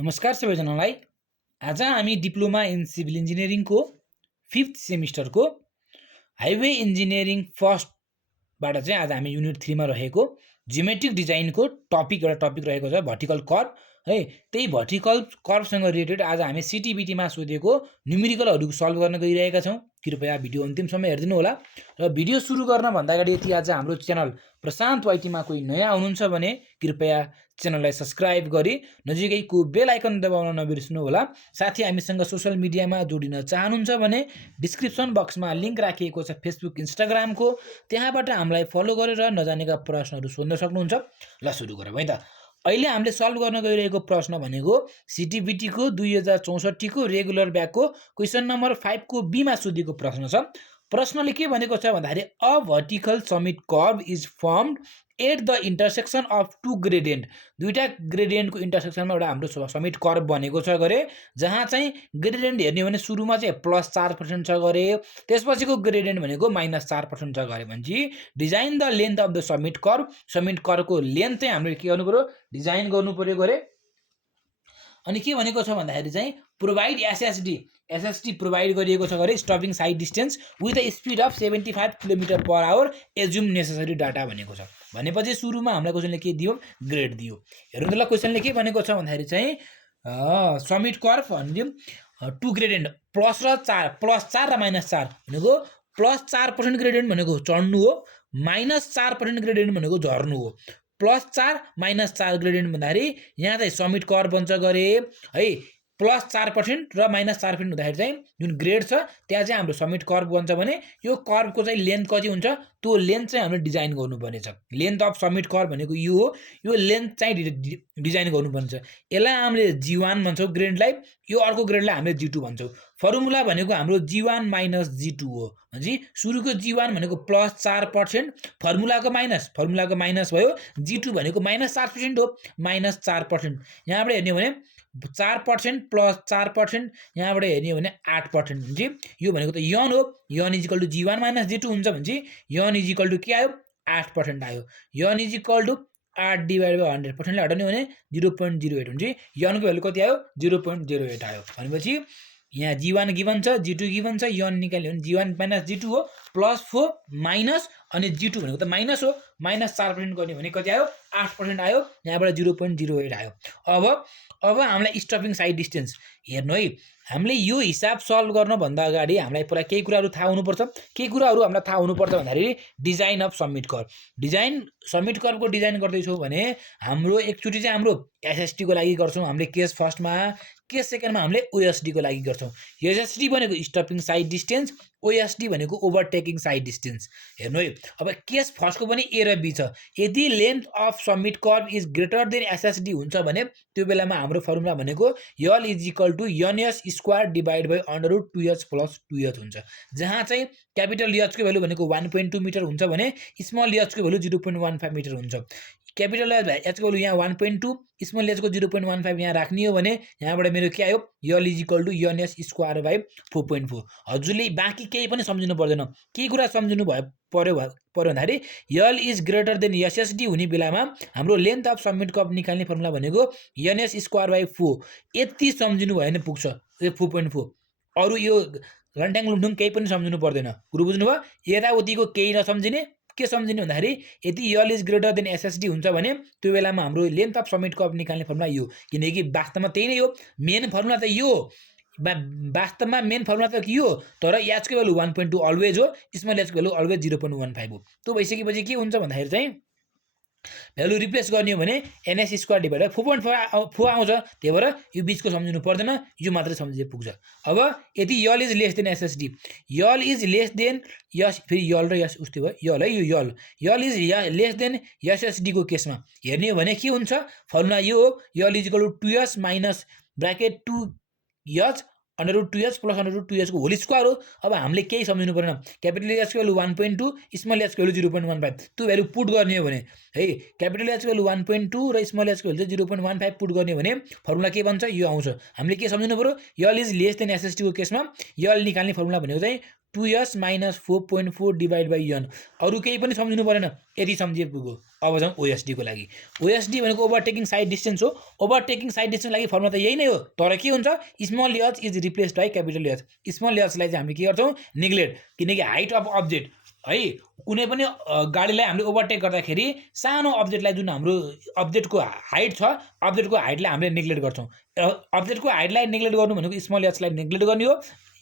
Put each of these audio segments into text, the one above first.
नमस्कार सबैजनालाई। आज हामी डिप्लोमा इन सिभिल इन्जिनियरिङको 5th सेमिस्टरको हाइवे इन्जिनियरिङ फर्स्टबाट चाहिँ आज हामी युनिट 3 मा रहेको जियोमेट्रिक डिजाइनको एउटा टपिक रहेको छ भर्टिकल कर्भ है। त्यही भर्टिकल कर्भसँग रिलेटेड आज हामी सिटिबिटीमा सोधेको न्युमेरिकलहरू सल्भ गर्न गइरहेका छौँ। कृपया भिडियो अन्तिमसम्म हेरिदिनु होला। र भिडियो सुरु गर्न भन्दा अगाडि यदि आज हाम्रो च्यानल प्रशान्त वाइटीमा कोही नयाँ हुनुहुन्छ भने कृपया च्यानललाई सब्स्क्राइब गरी नजिकैको बेल आइकन दबाउन नबिर्सनु होला। साथै हामीसँग सोशल मिडियामा जोडिन चाहनुहुन्छ भने डिस्क्रिप्सन बक्समा लिङ्क राखिएको छ फेसबुक इन्स्टाग्रामको, त्यहाँबाट हामीलाई फलो गरेर नजानेका प्रश्नहरू सोध्न सक्नुहुन्छ। ल सुरु गरौँ है त। अहिले हामीले सल्भ गर्न गइरहेको प्रश्न भनेको सिटिबिटीको 2064 को रेगुलर ब्याकको क्वेसन नम्बर 5 को बीमा सोधेको प्रश्न छ। प्रश्नले के भनेको छ भन्दाखेरि a vertical summit curve is formed at the intersection of two gradient. दुईटा ग्रेडियन्टको इन्टरसेक्सनमा एउटा हाम्रो समिट कर्भ बनेको छ गरे, जहाँ चाहिँ ग्रेडियन्ट हेर्ने भने सुरुमा चाहिँ +4% छ गरे, त्यसपछिको ग्रेडियन्ट भनेको -4% छ गरे भनेपछि design the length of the summit curve. Summit कर्भको लेन्थ चाहिँ हामीले के गर्नु पर्यो, डिजाइन गर्नु पर्यो गरे। अनि के भनेको छ भन्दाखेरि चाहिँ प्रोभाइड एसएसडी प्रोभाइड गरिएको छ गरे stopping side distance with the speed of 75 km/h assume necessary data भनेको छ। भनेपछि सुरुमा हामीलाई क्वेसनले के दियो, ग्रेड दियो। हेर्नु त ल, क्वेसनले के भनेको छ भन्दाखेरि चाहिँ समिट कर्भ भनिदिउँ 2 ग्रेडियन्ट +4 र -4 भनेको +4% ग्रेडियन्ट भनेको चढ्नु हो, -4% ग्रेडियन्ट भनेको झर्नु हो। +4 -4 ग्रेडियन्ट भन्दाखेरि यहाँ चाहिँ समिट कर्भ बन्छ गरे है। +4% र -4% हुँदाखेरि चाहिँ जुन ग्रेड छ त्यहाँ चाहिँ हाम्रो समिट कर्भ बन्छ भने यो कर्भको चाहिँ लेन्थ कति हुन्छ त्यो लेन्थ चाहिँ हामीले डिजाइन गर्नुपर्ने छ। लेन्थ अफ समिट कर्भ भनेको यो हो, यो लेन्थ चाहिँ डिजाइन गर्नुपर्ने छ। यसलाई हामीले G1 भन्छौँ ग्रेडलाई, यो अर्को ग्रेडलाई हामीले G2 भन्छौँ। फर्मुला भनेको हाम्रो G1 - G2 हो। भनेपछि सुरुको G1 भनेको +4%, फर्मुलाको माइनस भयो। G2 भनेको -4% हो, -4%। यहाँबाट हेर्ने भने 4% + 4%, यहाँबाट हेर्ने भने 8% हुन्छ। यो भनेको त यन हो, यन इजिकल टु G1 - G2 हुन्छ भनेपछि यन इजिकल टु के आयो, 8% आयो। यन इजिकल टु 8/100%ले हटाउने भने 0.08 हुन्छ। यनको भ्यालु कति आयो, 0.08 आयो। भनेपछि यहाँ G1 गिभन छ, G2 गिभन छ, यन निकाल्यो भने G1 - G2 हो, +4 माइनस अनि G2 भनेको त माइनस हो, -4% गर्ने भने कति आयो, 8% आयो। यहाँबाट 0.08 आयो। अब हामीलाई स्टपिङ साइड डिस्टेन्स हेर्नु है। हामीले यो हिसाब सल्भ गर्नभन्दा अगाडि हामीलाई पुरा केही कुराहरू थाहा हुनुपर्छ। के कुराहरू हामीलाई थाहा हुनुपर्छ भन्दाखेरि design of summit curve. Summit कर्भको डिजाइन गर्दैछौँ भने हाम्रो एकचोटि चाहिँ हाम्रो एसएसटीको लागि गर्छौँ हामीले केस फर्स्टमा, केस सेकेन्डमा हामीले ओएसडीको लागि गर्छौँ। एसएसडी भनेको स्टपिङ साइड डिस्टेन्स, ओएसडी भनेको ओभरटेकिङ साइड डिस्टेन्स। हेर्नु है, अब केस फर्स्टको पनि ए र बी छ। यदि length of summit curve is greater than SSD हुन्छ भने त्यो बेलामा हाम्रो फर्मुला भनेको L is equal to NS² divide by √2h + 2h हुन्छ। जहाँ चाहिँ क्यापिटल एचको भ्यालु भनेको 1.2 मिटर हुन्छ भने स्मल एचको भ्यालु 0.15 मिटर हुन्छ। क्यापिटल एचको भ्यालु यहाँ 1.2, स्मल एचको 0.15 यहाँ राख्ने हो भने यहाँबाट मेरो के आयो, L is equal to NS²/4.4। हजुरले बाँकी केही पनि सम्झिनु पर्दैन। के कुरा सम्झिनु पर्यो भन्दाखेरि यल इज ग्रेटर देन एसएसडी हुने बेलामा हाम्रो लेन्थ अफ समिट कर्भ निकाल्ने फर्मुला भनेको NS²/4। यति सम्झिनु भयो भने पुग्छ, 4.4। अरू यो घन्ट्याङ लुङढुङ केही पनि सम्झिनु पर्दैन। कुरो बुझ्नुभयो? यताउतिको केही नसम्झिने, के सम्झिने भन्दाखेरि यदि L is greater than SSD हुन्छ भने त्यो बेलामा हाम्रो लेन्थ अफ समिट कर्भ निकाल्ने फर्मुला यो, किनकि वास्तवमा त्यही नै हो, मेन फर्मुला त यो हो। वास्तवमा मेन फर्मुला त के हो, तर एचको भ्यालु 1.2 अलवेज हो, स्मल एचको भ्यालु अलवेज 0.15 हो। त्यो भइसकेपछि के हुन्छ भन्दाखेरि चाहिँ भ्यालु रिप्लेस गर्ने हो भने NS² डिभाइड बाई 4.4 आउँछ। त्यही भएर यो बिचको सम्झिनु पर्दैन, यो मात्रै सम्झिए पुग्छ। अब यदि L is less than SSD, L is less than S, फेरि यल र यस उस्तै भयो, यल है, यो L is less than SSD को केसमा हेर्ने हो भने के हुन्छ, फर्मुला यो हो, L is equal to 2h minus bracket 2h √2h + √2h को होल स्क्वायर हो। अब हामीले केही सम्झिनु परेन। क्यापिटल एचको भ्यालु 1.2, स्मल एचको भ्यालु 0.15, त्यो भ्यालु पुट गर्ने हो भने है, क्यापिटल एचको भ्यालु 1.2 र स्मल एचको भ्यालु 0.15 पुट गर्ने हो भने फर्मुला के बन्छ, यो आउँछ। हामीले के सम्झिनु पर्यो, L is less then SST को केसमा यल निकाल्ने फर्मुला भनेको चाहिँ 2s minus 4.4 divide by n। अरू केही पनि सम्झिनु परेन, यति सम्झिए पुग्यो। अब जाउँ OSD को लागि। OSD भनेको ओभरटेकिङ साइड डिस्टेन्स हो। ओभरटेकिङ साइड डिस्टेन्स लागि फर्मुला त यही नै हो, तर के हुन्छ, small h is replaced by capital H। Small h लाई चाहिँ हामीले के गर्छौँ, नेग्लेक्ट, किनकि हाइट अफ अब्जेक्ट है, कुनै पनि गाडीलाई हामीले ओभरटेक गर्दाखेरि सानो अब्जेक्टलाई, जुन हाम्रो अब्जेक्टको हाइट छ, अब्जेक्टको हाइटलाई हामीले नेग्लेक्ट गर्छौँ। अब्जेक्टको हाइटलाई नेग्लेक्ट गर्नु भनेको स्मल h लाई नेग्लेक्ट गर्ने हो।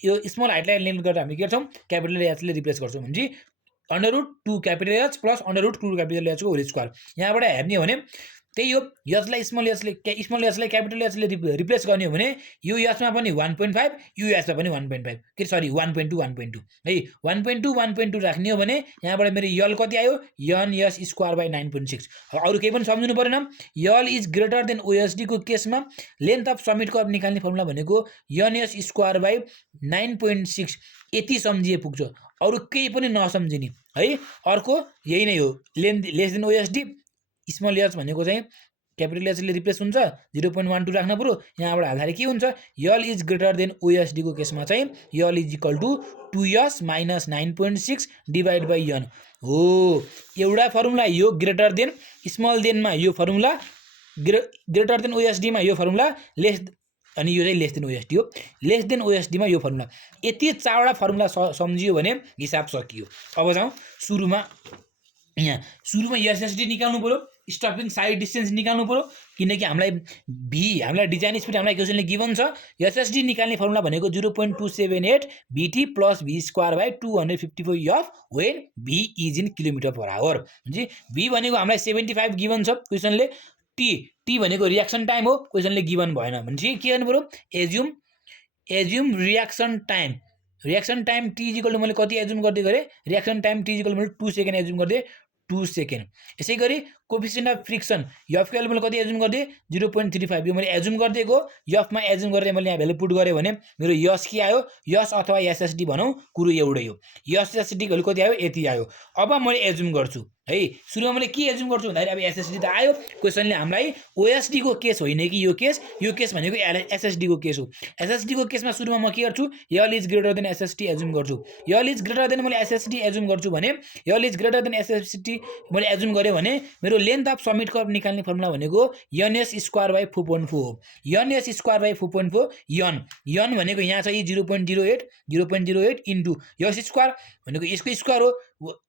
यो स्मल हाइटलाई नेग्लेक्ट गरेर हामीले के गर्छौँ, क्यापिटल H ले रिप्लेस गर्छौँ। भने √2 capital H plus √2 capital H को होल स्क्वायर। यहाँबाट हेर्ने हो भने त्यही हो, यसलाई स्मल h लाई क्यापिटल H ले रिप्लेस गर्ने हो भने यो h मा पनि 1.5, यो h मा पनि 1.5, के सरी 1.2 है, 1.2 राख्ने हो भने यहाँबाट मेरो यल कति आयो, n s स्क्वायर बाई 9.6। अरू केही पनि सम्झिनु परेन। यल इज ग्रेटर देन OSD को केसमा लेन्थ अफ समिट कर्भ निकाल्ने फर्मुला भनेको n s स्क्वायर बाई 9.6। यति सम्झिए पुग्छ, अरू केही पनि नसम्झिने है। अर्को यही नै हो, length less than OSD, small h भनेको चाहिँ क्यापिटल H ले रिप्लेस हुन्छ, 0.12 राख्न पर्यो। यहाँबाट हाल्दाखेरि के हुन्छ, L is greater than OSD को केसमा चाहिँ L is equal to 2s minus 9.6 divide by n हो। एउटा फर्मुला यो ग्रेटर देन, स्मल देनमा यो फर्मुला, ग्रेटर देन OSD मा यो फर्मुला, लेस, अनि यो चाहिँ लेस देन OSD हो, लेस देन OSD मा यो फर्मुला। यति चारवटा फर्मुला सम्झियो भने हिसाब सकियो। अब जाउँ सुरुमा, यहाँ सुरुमा SSD निकाल्नु पर्यो, स्टपिङ साइड डिस्टेन्स निकाल्नु पर्यो, किनकि हामीलाई डिजाइन स्पिड हामीलाई क्वेसनले गिभन छ। SSD निकाल्ने फर्मुला भनेको 0.278 VT plus V square by 254 f when V is in kilometre per hour. हुन्छ V भनेको हामीलाई 75 गिभन छ क्वेसनले। टी भनेको रियाक्सन टाइम हो, क्वेसनले गिभन भएन भने के गर्नु पर्यो, assume reaction time T equal to मैले कति एज्युम गर्दै गरेँ, reaction time T equal to मैले 2 सेकेन्ड एज्युम गर्दै, 2 सेकेन्ड। यसै गरी कोफिसिएन्ट अफ फ्रिक्सन f को मैले कति एज्युम गर्दै, 0.35। यो मैले एज्युम गरिदिएको, f मा एज्युम गरेर मैले यहाँ भ्यालु पुट गरेँ भने मेरो यस के आयो, यस अथवा SSD भनौँ, कुरो एउटै हो। SSD को भ्यालु कति आयो, यति आयो। अब मैले एज्युम गर्छु है, सुरुमा मैले के एज्युम गर्छु भन्दाखेरि अब SSD त आयो, क्वेसनले हामीलाई OSD को केस होइन कि यो केस भनेको SSD को केस हो। SSD को केसमा सुरुमा म के गर्छु, यल is greater then SSD assume गर्छु। यल इज ग्रेटर देन मैले SSD एज्युम गर्छु भने, यल इज ग्रेटर देन SSD मैले एज्युम गरेँ भने मेरो लेन्थ अफ समिट कर्भ निकाल्ने फर्मुला भनेको ns स्क्वायर बाई 4.4 हो। ns स्क्वायर बाई 4.4 n भनेको यहाँ चाहिँ 0.08 इन्टु यस स्क्वायर भनेको यसको स्क्वायर हो,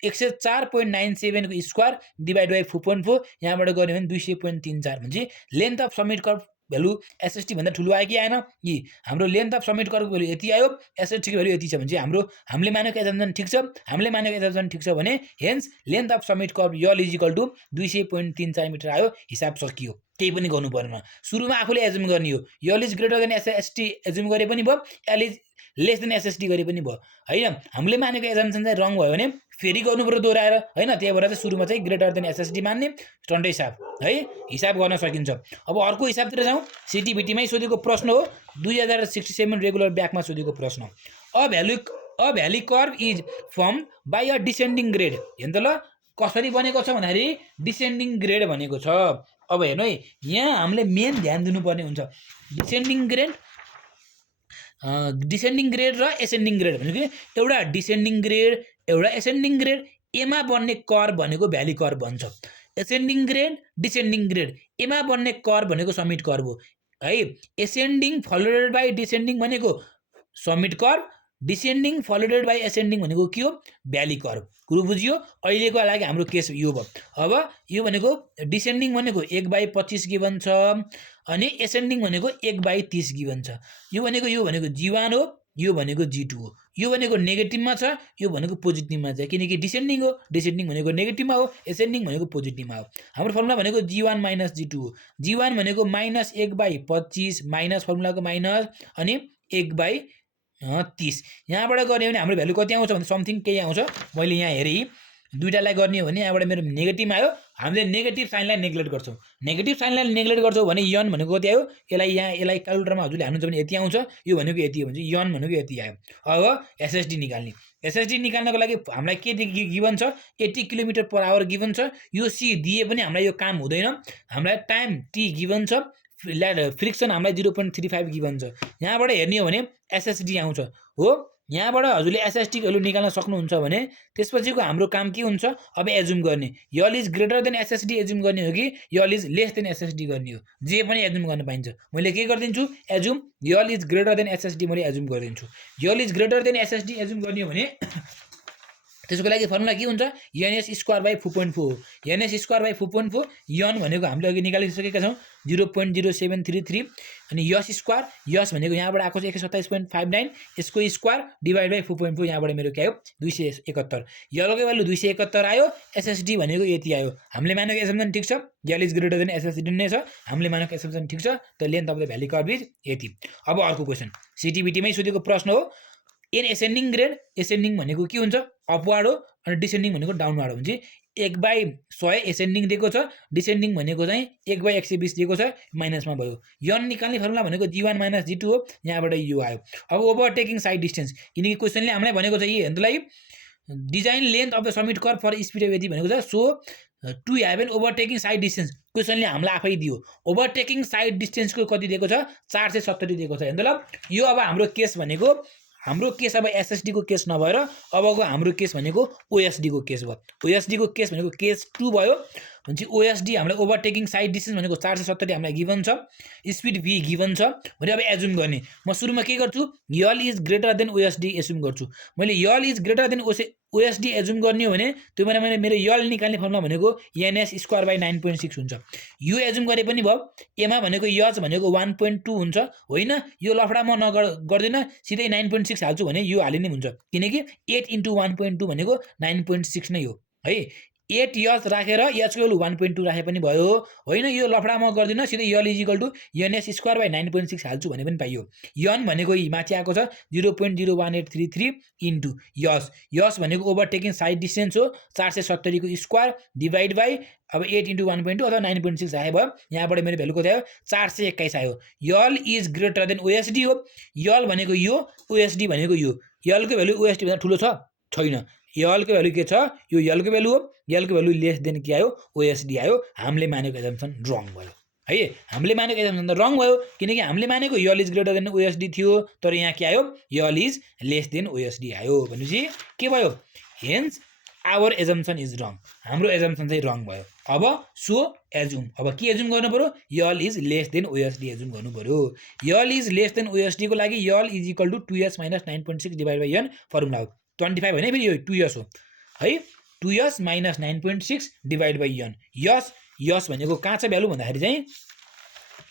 104.97 को स्क्वायर डिभाइड बाई 4.4, यहाँबाट गऱ्यो भने 200.34। भने length of summit curve value SSD भन्दा ठुलो आयो कि आएन, कि हाम्रो लेन्थ अफ समिट कर्भको भ्यालु यति आयो, SSD को भ्यालु यति छ भने हामीले मानेको एजम्पसन ठिक छ, हामीले मानेको एजम्पसन ठिक छ भने hence length of summit curve L is equal to 200.34 metre आयो। हिसाब सकियो, केही पनि गर्नु परेन। सुरुमा आफूले एज्युम गर्ने हो, L is greater then SSD assume गरे पनि भयो, यल इज लेस देन SSD गरे पनि भयो हैन। हामीले मानेको एजम्पसन चाहिँ रङ भयो भने फेरि गर्नु पर्यो दोहोऱ्याएर हैन। त्यही भएर चाहिँ सुरुमा चाहिँ ग्रेटर देन SSD मान्ने, टन्टै हिसाब है, हिसाब गर्न सकिन्छ। अब अर्को हिसाबतिर जाउँ, CTBT मै सोधेको प्रश्न हो, 2067 रेगुलर ब्याकमा सोधेको प्रश्न। A valley curve is form by a descending grade. हेर्नु त ल कसरी बनेको छ भन्दाखेरि डिसेन्डिङ ग्रेड भनेको छ। अब हेर्नु है, यहाँ हामीले मेन ध्यान दिनुपर्ने हुन्छ, डिसेन्डिङ ग्रेड र एसेन्डिङ ग्रेड भनेको एउटा डिसेन्डिङ ग्रेड एउटा एसेन्डिङ ग्रेड, एमा बन्ने कर्भ भनेको भ्याली कर्भ भन्छ। एसेन्डिङ ग्रेड डिसेन्डिङ ग्रेड, एमा बन्ने कर्भ भनेको समिट कर्भ हो है। एसेन्डिङ फलोडेड बाई डिसेन्डिङ भनेको summit curve, descending followed by ascending भनेको के हो, भ्याली कर्भ। कुरो बुझियो। अहिलेको लागि हाम्रो केस यो भयो। अब यो भनेको डिसेन्डिङ भनेको 1/25 गिभन छ, अनि एसेन्डिङ भनेको 1/30 गिभन छ। यो भनेको G1 हो, यो भनेको G2 हो। यो भनेको नेगेटिभमा छ, यो भनेको पोजिटिभमा छ, किनकि डिसेन्डिङ हो, डिसेन्डिङ भनेको नेगेटिभमा हो, एसेन्डिङ भनेको पोजिटिभमा हो। हाम्रो फर्मुला भनेको G1 माइनस G2 हो। G1 भनेको माइनस 1/25 माइनस फर्मुलाको माइनस अनि 1/30। यहाँबाट गर्ने भने हाम्रो भ्यालु कति आउँछ भने समथिङ केही आउँछ। मैले यहाँ हेरेँ दुईटालाई गर्ने हो भने यहाँबाट मेरो नेगेटिभ आयो। हामीले नेगेटिभ साइनलाई नेग्लेक्ट गर्छौँ। नेगेटिभ साइनलाई नेग्लेक्ट गर्छौँ भने n भनेको कति आयो, यसलाई क्यालकुलेटरमा हजुरले हाल्नुहुन्छ भने यति आउँछ, यो भनेको यति हो भने n भनेको यति आयो। अब SSD निकाल्ने, SSD निकाल्नको लागि हामीलाई के गिभन छ, 80 किलोमिटर पर आवर गिभन छ। यो C दिए पनि हामीलाई यो काम हुँदैन। हामीलाई टाइम T गिभन छ, फ्रिक्सन हामीलाई 0.35 गिभन छ। यहाँबाट हेर्ने हो भने SSD आउँछ हो, यहाँबाट हजुरले एसएसटी भ्यालु निकाल्न सक्नुहुन्छ भने त्यसपछिको हाम्रो काम के हुन्छ अब एजुम गर्ने यल is greater than SSD assume गर्ने हो कि यल इज लेस देन एसएसडी गर्ने हो जे पनि एजुम गर्न पाइन्छ मैले के गरिदिन्छु assume L is greater than SSD मैले एजुम गरिदिन्छु यल is greater than SSD assume गर्ने हो भने त्यसको लागि फर्मुला के हुन्छ एनएस स्क्वायर बाई 4.4 हो एनएस स्क्वायर बाई 4.4 यन भनेको हामीले अघि निकालिसकेका छौँ 0.0733 अनि यस स्क्वायर यस भनेको यहाँबाट आएको छ 127.59 यसको स्क्वायर डिभाइड बाई 4.4 यहाँबाट मेरो के आयो 271 यलको भ्यालु 271 आयो एसएसडी भनेको यति आयो हामीले मानेको एसम्पसन ठिक छ यल इज ग्रेटर देन एसएसडी नै छ हामीले मानेको एसम्पसन ठिक छ त length of the valley curve is यति अब अर्को क्वेसन सिटीबिटीमै सोधेको प्रश्न हो इन एसेन्डिङ ग्रेड एसेन्डिङ भनेको के हुन्छ अपवार्ड हो अनि डिसेन्डिङ भनेको डाउनवार्ड हुन्छ 1/100 एसेन्डिङ दिएको छ डिसेन्डिङ भनेको चाहिँ 1/120 दिएको छ माइनसमा भयो यन निकाल्ने फर्मुला भनेको g1 - g2 हो यहाँबाट यो आयो अब ओभरटेकिङ साइड डिस्टेन्स किनकि क्वेसनले हामीलाई भनेको छ हेर्नुलाई design length of the summit curve for speed of यति भनेको छ so to have an overtaking sight distance क्वेसनले हामीलाई आफै दियो ओभरटेकिङ साइड डिस्टेन्सको कति दिएको छ 470 दिएको छ हेर्नु ल यो अब हाम्रो केस भनेको हाम्रो केस अब एसएसडी को केस नभएर अबको हाम्रो केस भनेको ओएसडी को केस भयो ओएसडी को केस भनेको केस 2 भयो भनेपछि ओएसडी हामीलाई ओभरटेकिङ साइड डिस्टेन्स भनेको 470 हामीलाई गिभन छ स्पिड v गिभन छ भने अब एजुम गर्ने म सुरुमा के गर्छु यल is greater than OSD assume गर्छु मैले यल is greater than OSD assume गर्ने हो भने त्यो भने मेरो यल निकाल्ने फर्मुला भनेको एनएस स्क्वायर बाई 9.6 हुन्छ यो एजुम गरे पनि भयो एमा भनेको यच भनेको 1.2 हुन्छ होइन यो लफडा म गर्दिन सिधै 9.6 हाल्छु भने यो हालिने हुन्छ किनकि 8 * 1.2 भनेको 9.6 नै हो है 8 यच राखेर यचको भ्यालु 1.2 राखे पनि भयो होइन यो लफडा म गर्दिन सिधै L is equal to NS square by 9.6 हाल्छु भने पनि पाइयो यन भनेको माथि आएको छ 0.01833 इन्टु यस यस भनेको ओभरटेकिङ साइड डिस्टेन्स हो 470 को स्क्वायर डिभाइड बाई अब 8 * 1.2 अथवा 9.6 राखे भयो यहाँबाट मेरो भ्यालु कति आयो 421 आयो L is greater than OSD हो यल भनेको यो ओएसडी भनेको यो यलको भ्यालु ओएसडी भन्दा ठुलो छ छैन यलको भ्यालु के छ यो यलको भ्यालु हो यलको भ्यालु लेस देन के आयो ओएसडी आयो हामीले मानेको एजम्पसन रङ भयो है हामीले मानेको एजम्पसन त रङ भयो किनकि हामीले मानेको L is greater than OSD थियो तर यहाँ के आयो L is less than OSD आयो भनेपछि के भयो hence our assumption is wrong हाम्रो एजम्पसन चाहिँ रङ भयो अब सो एजुम अब के एजुम गर्नु पर्यो L is less than OSD assume गर्नु पर्यो L is less than OSD को लागि L is equal to 2s - 9.6 divide by n formula हो 25 होइन फेरि यो 2s हो है 2s - 9.6 डिभाइड बाई n यस भनेको कहाँ छ भ्यालु भन्दाखेरि चाहिँ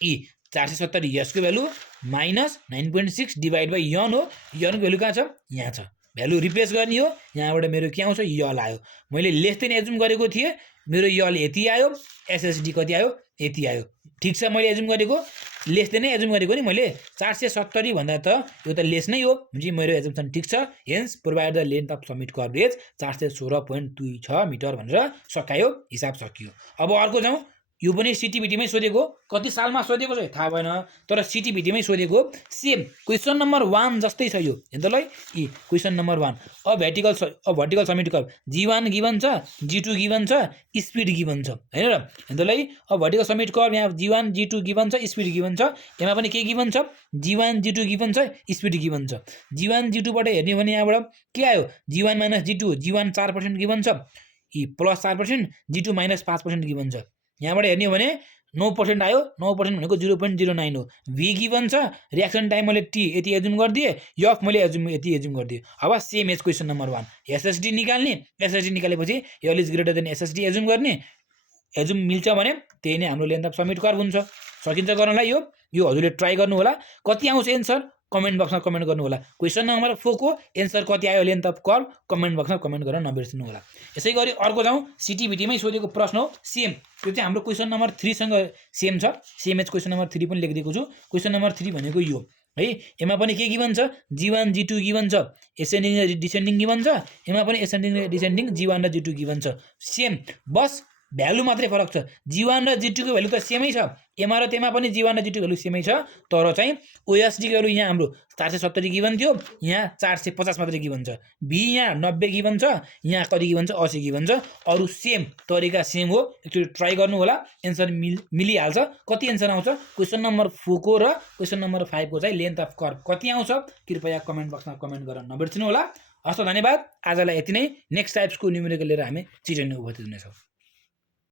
ई 470 यसको value minus 9.6 divide by n हो n को भ्यालु कहाँ छ यहाँ छ भ्यालु रिप्लेस गर्ने हो यहाँबाट मेरो के आउँछ यल आयो मैले लेस देन एजुम गरेको थिएँ मेरो यल यति आयो एसएसडी कति आयो यति आयो ठिक छ मैले एजुम गरेको लेस देन नै एजुम गरेको नि मैले 470 भन्दा त यो त लेस नै हो भने मेरो एजुम्सन ठिक छ hence provide the length of summit curve is 416.26 metre भनेर सकायो हिसाब सकियो अब अर्को जाउँ यो पनि सिटीबिटीमै सोधेको कति सालमा सोधेको छ थाहा भएन तर सिटीबिटीमै सोधेको सेम क्वेसन नम्बर 1 जस्तै छ यो हेर्नु त ल ई question number 1 a vertical summit curve g1 given छ g2 गिभन छ स्पिड गिभन छ हैन र हेर्नु त ल अ भर्टिकल समिट कर्भ यहाँ g1 g2 गिभन छ स्पिड गिभन छ यहाँ पनि के गिभन छ g1 g2 गिभन छ स्पिड गिभन छ g1 g2 बाट हेर्ने भने यहाँबाट के आयो g1 - g2 g1 4% गिभन छ ई प्लस 4% g2 - 5% गिभन छ यहाँबाट हेर्ने हो भने 9% आयो 9% भनेको 0.09 हो v गिभन छ रिएक्सन टाइम मैले t यति एजुम गरिदिएँ यफ मैले यति एजुम गरिदिएँ अब same as question number 1 SSD निकाल्ने एसएसडी निकालेपछि L is greater than SSD assume गर्ने एजुम मिल्छ भने त्यही नै हाम्रो लेन्थ अफ समिट कर्भ हुन्छ सकिन्छ गर्नलाई यो हजुरले ट्राई गर्नु होला कति आउँछ एन्सर कमेन्ट बक्समा कमेन्ट गर्नु होला क्वेसन नम्बर 4 को एन्सर कति आयो लेन्थ अफ कर्भ कमेन्ट बक्समा कमेन्ट गर्न नबिर्सनु होला यसै गरी अर्को जाउँ सिटीबिटीमै सोधेको प्रश्न हो सेम त्यो चाहिँ हाम्रो क्वेसन नम्बर 3 सँग सेम छ सेम एज क्वेसन नम्बर 3 पनि लेखिदिएको छु क्वेसन नम्बर 3 भनेको यो है एमा पनि के गिभन छ g1 g2 गिभन छ एसेन्डिङ र डिसेन्डिङ गिभन छ एमा पनि एसेन्डिङ र डिसेन्डिङ g1 र g2 गिभन छ सेम बस भ्यालु मात्रै फरक छ। G1 र G2 को भ्यालु त सेमै छ, एमा र तेमा पनि G1 र G2 भ्यालु सेमै छ, तर चाहिँ OSD को भ्यालु यहाँ हाम्रो 470 गिभन थियो, यहाँ 450 मात्रै गिभन छ। B यहाँ 90 गिभन छ, यहाँ कति गिभन छ, 80 गिभन छ। अरु सेम तरिका सेम हो, एकचोटि ट्राई गर्नु होला, एन्सर मिलिहाल्छ। कति एन्सर आउँछ, क्वेशन नम्बर 4 को र क्वेशन नम्बर 5 को चाहिँ लेन्थ अफ कर्भ कति आउँछ, कृपया कमेन्ट बक्समा कमेन्ट गर्न नबिर्सनु होला। हस् त, धन्यवाद। आजलाई यति नै। नेक्स्ट टाइप्सको न्युमेरिकल लिएर हामी छिटै नै उपस्थित हुनेछौँ।